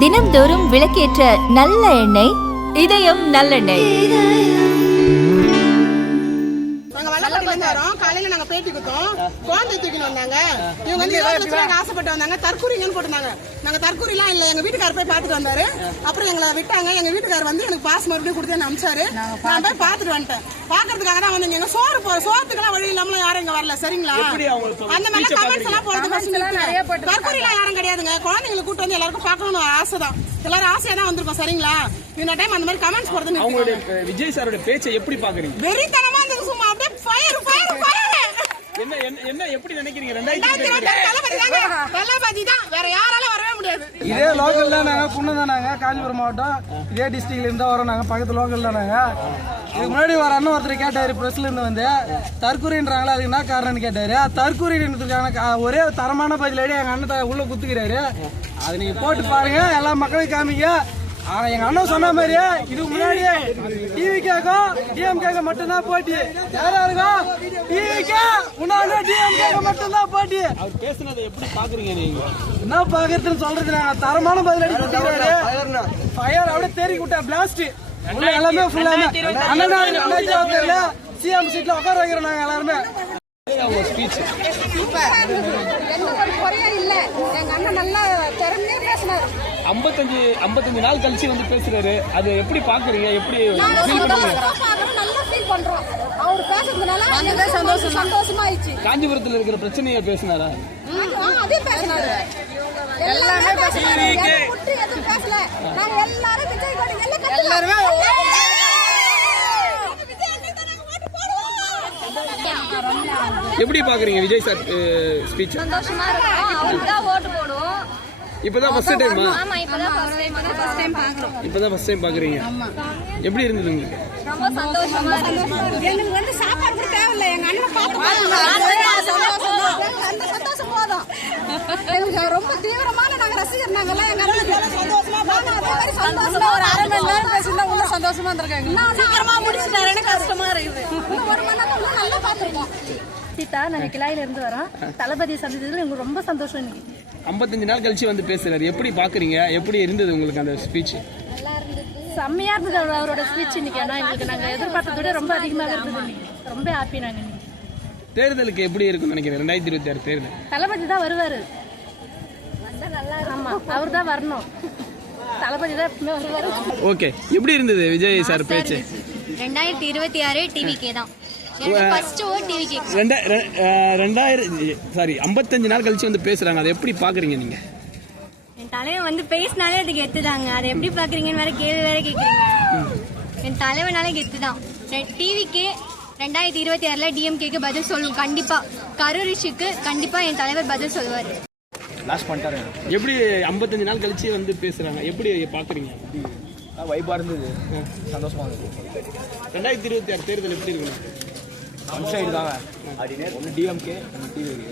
தினம்தோறும் விளக்கேற்ற நல்ல எண்ணெய் இதயம் நல்லெண்ணெய். காலையில நாங்க பேட்டி கொடுத்தோம், குழந்தை தூக்கின்னு வந்தாங்க. இவங்க வந்து 20 லட்சம் ஆசைப்பட்டு வந்தாங்க. தற்கூரிங்கன்னு போட்டுருந்தாங்க. நாங்க தற்கூரிலாம் இல்ல, எங்க வீட்டுக்காரர் போய் பாத்துட்டு வந்தாரு. அப்புறம் எங்களை விட்டாங்க. எங்க வீட்டுக்காரர் வந்து எனக்கு பாஸ் மறுபடியும் கொடுத்து அனுப்பிச்சாரு. நான் போய் பாத்துட்டு வந்துட்டேன். பாக்குறதுக்காக தான் வந்தீங்க. எங்க சோத்துக்கெல்லாம் வழி இல்லாம யாரும் இங்க வரல. சரிங்களா? அந்த மாதிரி கமெண்ட்ஸ் எல்லாம் போறது தற்கூரிலாம் யாரும் கிடையாதுங்க. குழந்தைங்களை கூட்டு வந்து எல்லாருக்கும் பாக்கணும்னு ஆசைதான். எல்லாரும் ஆசையா தான் வந்திருக்கோம். சரிங்களா? இந்த டைம் அந்த மாதிரி கமெண்ட்ஸ் போறது. அவங்களுடைய விஜய் சாரோட பேச்சை எப்படி பாக்குறீங்க? வெறித்தனமா இருந்தது. சும்மா அப்படியே ஃபயர் என்ன எப்படி நினைக்கிறீங்க? வேற யாராலும் வரவே முடியாது. இதே லோக்கல் தான் நாங்க குன்னம் தான் நாங்க காஞ்சிபுரம் மாவட்டம் இதே டிஸ்ட்ரிக்ட்ல இருந்தா வரோம். நாங்க பக்கத்து லோக்கல் தான் நாங்க. இதுக்கு முன்னாடி வர அண்ணன் ஒருத்தர் கேட்டாரு, பிரஸ்ல இருந்து வந்து தற்கூரின்றாங்களா, அதுக்கு என்ன காரணம்னு கேட்டாரு. தற்கூரின்றதுக்கான ஒரே தரமான பதிலடி எங்க அண்ணன் உள்ள குத்துக்கிறாரு. அது நீங்க போட்டு பாருங்க, எல்லா மக்களையும் காமிங்க. ஆனா எங்க அண்ணன் சொன்ன மாதிரியே இதுக்கு முன்னாடியே டிவிகேக்கும் டிஎம்கேக்கு மட்டும்தான் போட்டி. யாராருக்கும் டிவிகே உன்னால டிஎம்கேக்கு மட்டும்தான் போட்டி. அவர் பேசுனதை எப்படி பாக்குறீங்க நீங்க? என்ன பாக்குறதுன்னு சொல்றது, நாங்க தரமான பதிலடி கொடுத்துக்கிறாரு. ஃபயர் அப்படியே தேறிக்கு விட்டா பிளாஸ்ட் எல்லாமே ஃபுல்லா அண்ணன் சிஎம் சீட்ல உட்கார வைக்கிறோம் நாங்க எல்லாருமே. எந்த ஒரு குறையும் இல்ல. எங்க அண்ணன் நல்லா திறமையா பேசினாரு. 55 நாள் கழிச்சு வந்து பேசுறாரு. அது எப்படி பாக்குறீங்க? எப்படி ஃபீல் பண்றீங்க? நல்லா ஃபீல் பண்றோம். அவர் பேசுறதுனால சந்தோஷமா ஆயிடுச்சு. காஞ்சிபுரத்துல இருக்கிற பிரச்சனையை பேசினாரா? அதே பேசினாரு. எல்லாமே பேசினாரு. எதுவும் பேசல. நாங்க எல்லாரும் விஜய் கோடி எல்லாருமே எப்படி பாக்குறீங்க விஜய் சார் ஸ்பீச்? சந்தோஷமா இருக்கும். அவருக்கு தான் ஓட்டு போடுவோம். இப்பதான் ஃபர்ஸ்ட் டைமா? ஆமா, இப்பதான் ஃபர்ஸ்ட் டைம் பாக்குறோம். இப்பதான் ஃபர்ஸ்ட் டைம் பாக்குறீங்க. எப்படி இருந்தது உங்களுக்கு? ரொம்ப சந்தோஷமா இருக்கு. எனக்கு வந்து சாப்பாடு கூட தேவையில்லை. எங்க அண்ணன் பாத்து அந்த சந்தோஷம் போதும். எனக்கு ரொம்ப தீவிரமான நாங்க ரசிகர். நாங்கெல்லாம் எங்க அண்ணன் சந்தோஷமா ஒரு அரை மணி நேரம் பேசினா உள்ள சந்தோஷமா இருந்திருக்காங்க. சீக்கிரமா முடிச்சுட்டாருன்னு கஷ்டமா இருக்குது. ஒரு மணி நேரம் நல்லா பாத்துருக்கோம். சீதா, நாங்க கிளாயில இருந்து வரோம். தளபதி சந்திச்சதுல எனக்கு ரொம்ப சந்தோஷம். இன்னைக்கு 55 நாள் கழிச்சு வந்து பேசுறாரு. எப்படி பாக்குறீங்க? எப்படி இருந்தது உங்களுக்கு அந்த ஸ்பீச்? செம்மையா இருந்தது அவரோட ஸ்பீச் இன்னைக்கு. ஆனா எங்களுக்கு நாங்க எதிர்பார்த்தத விட ரொம்ப அதிகமாக இருந்தது. இன்னைக்கு ரொம்ப ஹாப்பி. நாங்க இன்னைக்கு தேர்தலுக்கு எப்படி இருக்கும்னு நினைக்கிறேன்? 2026 தேர்தல் தளபதி தான் வருவாரு. ஆமா, அவர் தான் வரணும். தளபதி தான் எப்பவுமே வருவாரு. ஓகே, எப்படி இருந்தது விஜய் சார் பேச்சு? 2026 டிவிகே தான். 55 நாள் கழிச்சு வந்து பேசுறாங்க. அதை எப்படி பாக்குறீங்க நீங்க? என் தலைவன் வந்து பேசினாலே அது கெத்துதாங்க. அதை எப்படி பாக்குறீங்கன்னு வேற கேள்வி வேற கேக்குறீங்க. என் தலைவனாலே கெத்துதான். டிவிக்கே 2026ல டிஎம்கேக்கு பதில் சொல்லும். கண்டிப்பா கரூரிஷுக்கு கண்டிப்பா என் தலைவர் பதில் சொல்லுவாரு. எப்படி 55 நாள் கழிச்சு வந்து பேசுறாங்க? எப்படி பாக்குறீங்க? வைபா இருந்தது, சந்தோஷமா இருந்தது. 2026 தேர்தல் எப்படி இருக்கணும்? சைடு தாங்க. ஒன்னு டிஎம்கே, டிவிகே.